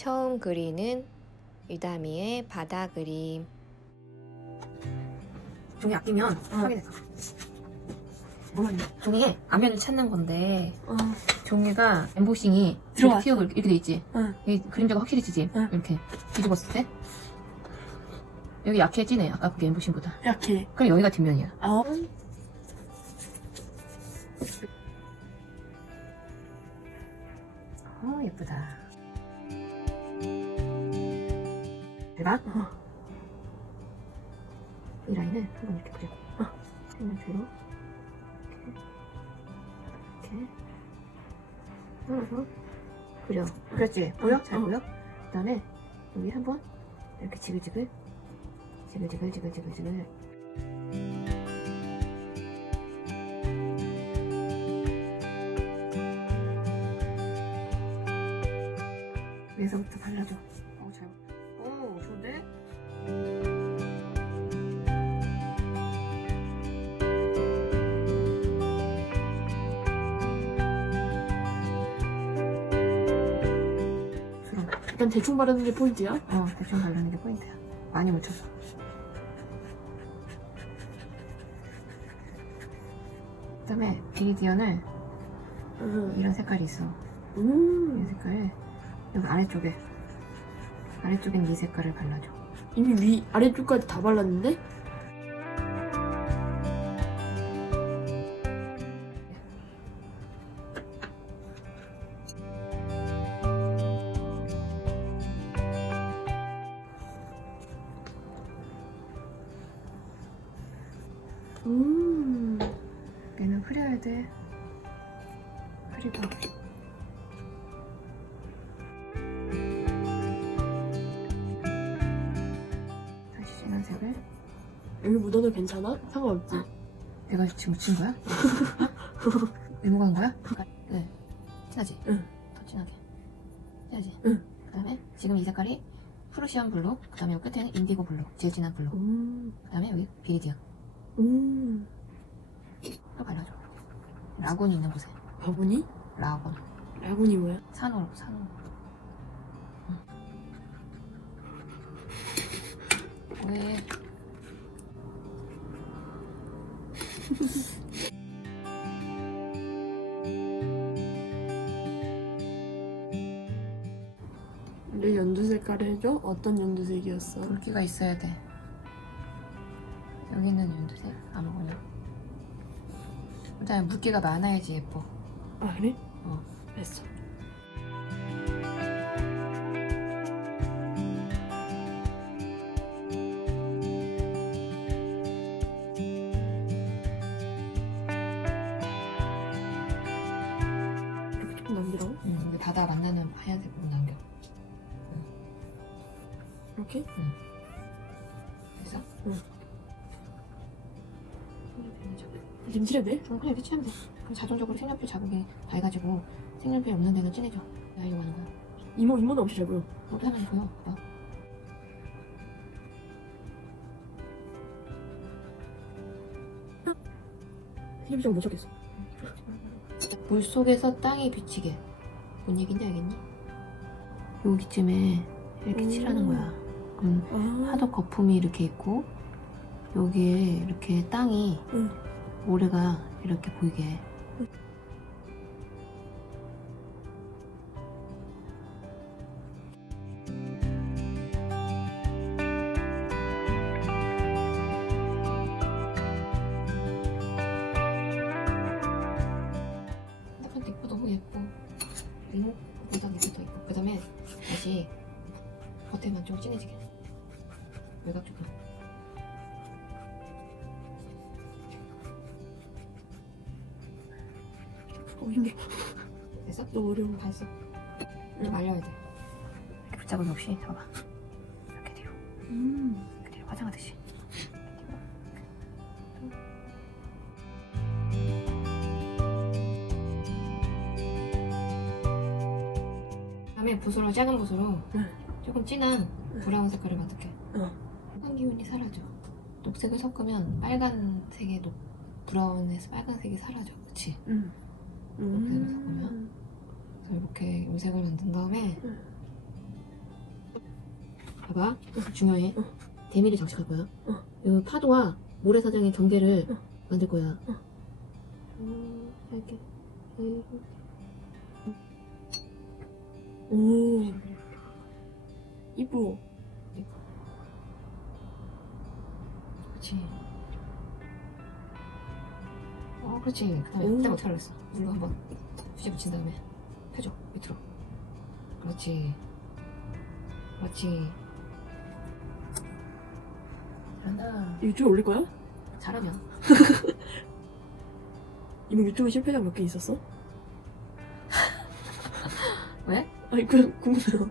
처음 그리는 유다미의 바다 그림. 종이 아끼면 하게 됐어. 종이에 앞면을 찾는 건데 종이가 엠보싱이 들어갔어. 튀어 이렇게 돼 있지. 응. 여기 그림자가 확실히 지지. 응. 이렇게 뒤집었을 때 여기 약해 지네. 아까 그게 엠보싱보다. 약해. 그럼 여기가 뒷면이야. 어? 예쁘다. 대박. 이 라인을 한번 이렇게 그려. 색연필로 이렇게 그려. 그렸지? 보여? 잘 보여? 그 다음에 여기 한번 이렇게 지글지글 위에서부터 발라줘. 좋은데? 약간 대충 바르는 게 포인트야? 대충 바르는 게 포인트야. 많이 묻혀서. 그 다음에 비리디언을 이런 색깔이 있어. 이 색깔을 여기 아래쪽엔 이 색깔을 발라줘. 이미 위 아래쪽까지 다 발랐는데? 얘는 흐려야 돼. 흐리고 다시 진한 색을. 여기 묻어도 괜찮아? 상관없지? 내가 지금 묻힌 거야? 메모한 거야? 네. 진하지? 응. 더 진하게. 진하지? 응. 그 다음에 지금 이 색깔이 프루시안 블루, 그 다음에 여기 끝에는 인디고 블루, 제일 진한 블루. 그 다음에 여기 비리디언. 또 발라줘. 라군이 있는 곳에. 바구니? 라군. 라군이 뭐야? 산호로. 왜? 내 연두 색깔을 해줘? 어떤 연두색이었어? 굵기가 있어야 돼. 여기는 연두색 아무거나. 그다음에 물기가 많아야지 예뻐. 아 그래? 어. 됐어. 이렇게 조금 남기라고? 여기 바다 만나는 하얀색으로 남겨. 이렇게? 됐어? 림 칠해야 돼? 그냥 이렇게 칠하면 돼. 그럼 자동적으로 색연필 자국이 밝아지고 색연필 없는 데는 진해져. 내가 이거 하는 거야. 이모는 없이 잘 보여. 너도 하면 보여. 봐. 색연필 못 찾겠어. 물 속에서 땅이 비치게. 뭔 얘긴지 알겠니? 여기쯤에 이렇게 칠하는 거야. 그럼 하도 거품이 이렇게 있고 여기에 이렇게 땅이 모래가 이렇게 보이게 해. 근데 이거 너무 예뻐. 이모보다 이게 더 예뻐. 그 다음에 다시 겉에만 좀 진해지게. 외곽 조금. 힘들어. 됐어? 너무 어려워. 다 했어. 좀 말려야 돼. 이렇게 붙잡음 없이 잡아. 이렇게 뒤로. 이렇게 뒤로 화장하듯이. 다음에 붓으로 작은 붓으로 조금 진한 브라운 색깔을 맡을게. 빨간 기운이 사라져. 녹색을 섞으면 빨간색의 브라운에서 빨간색이 사라져. 그치? 이렇게 섞으면. 그래서 이렇게 염색을 만든 다음에 봐봐. 중요해. 대미를 장식할 거야. 어. 이 파도와 모래사장의 경계를 어. 만들 거야. 이렇게. 오. 이뻐. 그렇지. 그렇지. 그다음에 오. 어떻게 하려고 물로 한번 휴지 붙인 다음에 펴줘 밑으로. 그렇지. 그렇지. 잘한다. 유튜브 올릴 거야? 잘하면. 이미 유튜브 실패작 몇 개 있었어? 왜? 아니 그냥 궁금해요.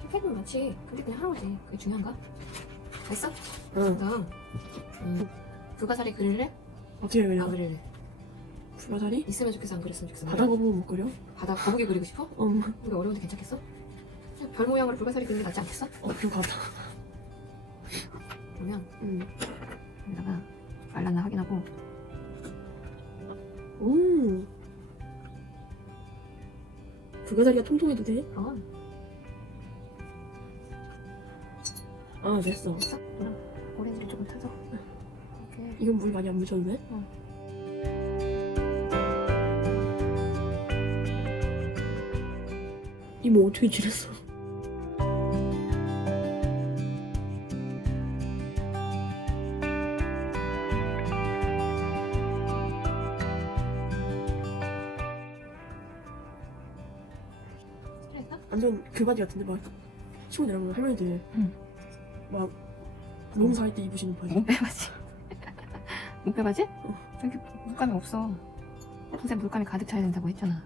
실패는 많지. 근데 그냥 하는 거지. 그게 중요한가? 됐어? 응. 그다음 불가사리 그릴래? 어떻게 안 그려? 그릴래? 불가사리? 있으면 좋겠어 안 그렸으면 좋겠어? 바다 거북이 못 그려? 바다 거북이 그리고 싶어? 근데 어려운데 괜찮겠어? 그냥 별 모양으로 불가사리 그리는 게 낫지 않겠어? 그 바다. 그러면 응. 여기다가 말랐나 확인하고 오. 불가사리가 통통해도 돼? 그럼 아 됐어. 됐어? 그럼 오렌지를 조금 타서 이렇게 이건 물 많이 안 묻혀도 돼? 응. 이모 어떻게 지냈어? 스트레스? 완전 그 바지 같은데 막 치고 내려가면 할머니들 응. 막 농사할 때 입으시는 바지. 목빼바지 목빼바지? 여기 물감이 없어. 붓에 물감이 가득 차야 된다고 했잖아.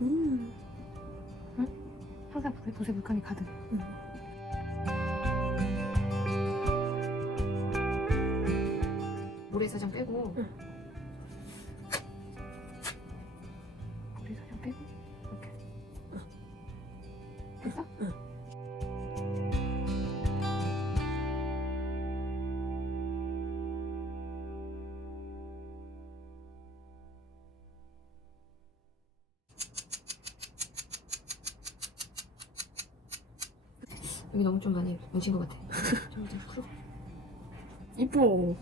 음. 항상 붓에 물감이 가득. 모래사장 빼고 응. 모래사장 빼고 이렇게 됐어? 응. 여기 너무 좀 많이 뭉친 것 같아. 좀 이제 풀어. 이뻐.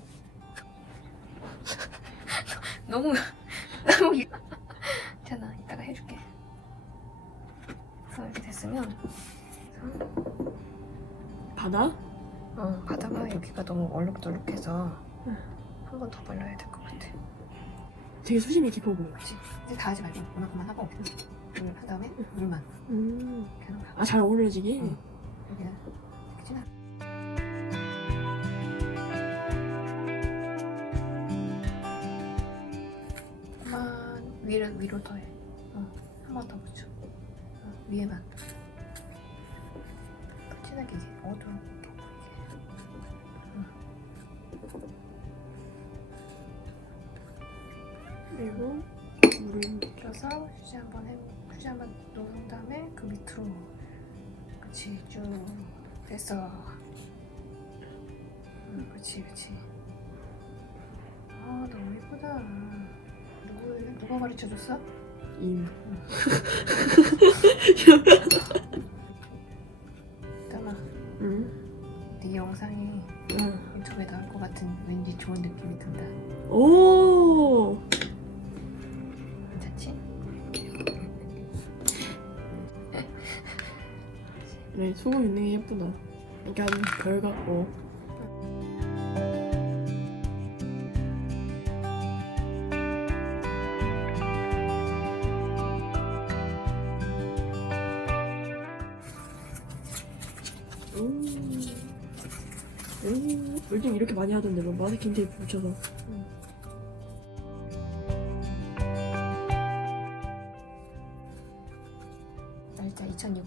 너무 괜찮아. 이따가 해줄게. 그래서 이렇게 됐으면 바다? 바다가 여기가 너무 얼룩덜룩해서 응. 한 번 더 발라야 될 것 같아. 되게 수심이 깊어 보여. 그렇지. 이제 다 하지 말고 이만큼만 하고 물 한 다음에 물만 이렇게 하는 거야. 아 잘 어우러지게? 응. 여기는 이렇게 진하. 조금만 위로 더해. 한 번 더 붙여. 위에만. 더 진하게 이게 어두운 게 보이게. 그리고 물을 껴서 휴지 한번 놓은 다음에 그 밑으로. 그렇지 쭉 됐어. 그렇지. 아 너무 예쁘다. 누가 가르쳐줬어? 임. 있잖아. 응? 네 영상이 응. 유튜브에 나올 것 같은 왠지 좋은 느낌이 든다. 오. 괜찮지? 그래 소금 있는 게 예쁘다. 약간 별 같고. 요즘 이렇게 많이 하던데 뭐 마네킹 테이프 붙여서. 날짜 2020.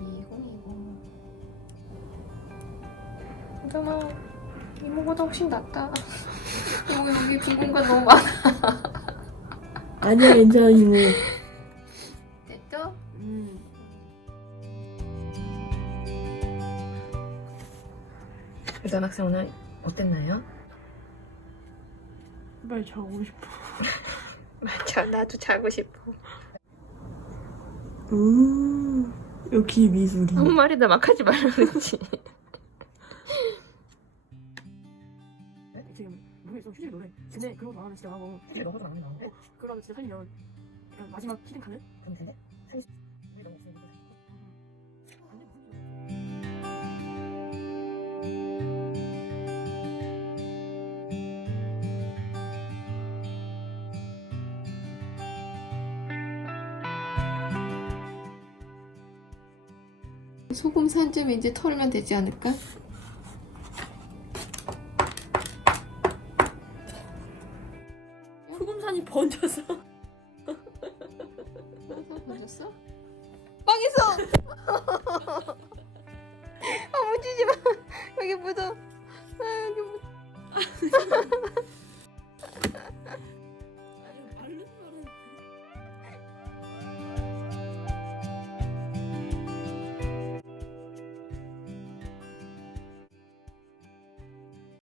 2020. 괜찮아. 이모보다 훨씬 낫다. 여기 빈 공간 너무 많아. 아니야 괜찮아 이모. 됐죠? 유담 학생 오늘 어땠나요? 빨리 자고 싶어. 맞아, 나도 자고 싶어. 여기 미술이. 아무 말이나 막 하지 말라 그랬지. 지금 노래 좀 휴지 노래. 근데 그런 거 나가면 진짜 하고. 이게 너무 좀 안 나오고. 그러면 진짜 살면 약간 마지막 히든 카드? 그럼 된대? 우리 너무 없으니까. 소금 산쯤 이제 털면 되지 않을까? 소금산이 번져서. 번졌어? 빵했어! 아 묻히지 마. 여기 묻어. 아 여기 묻.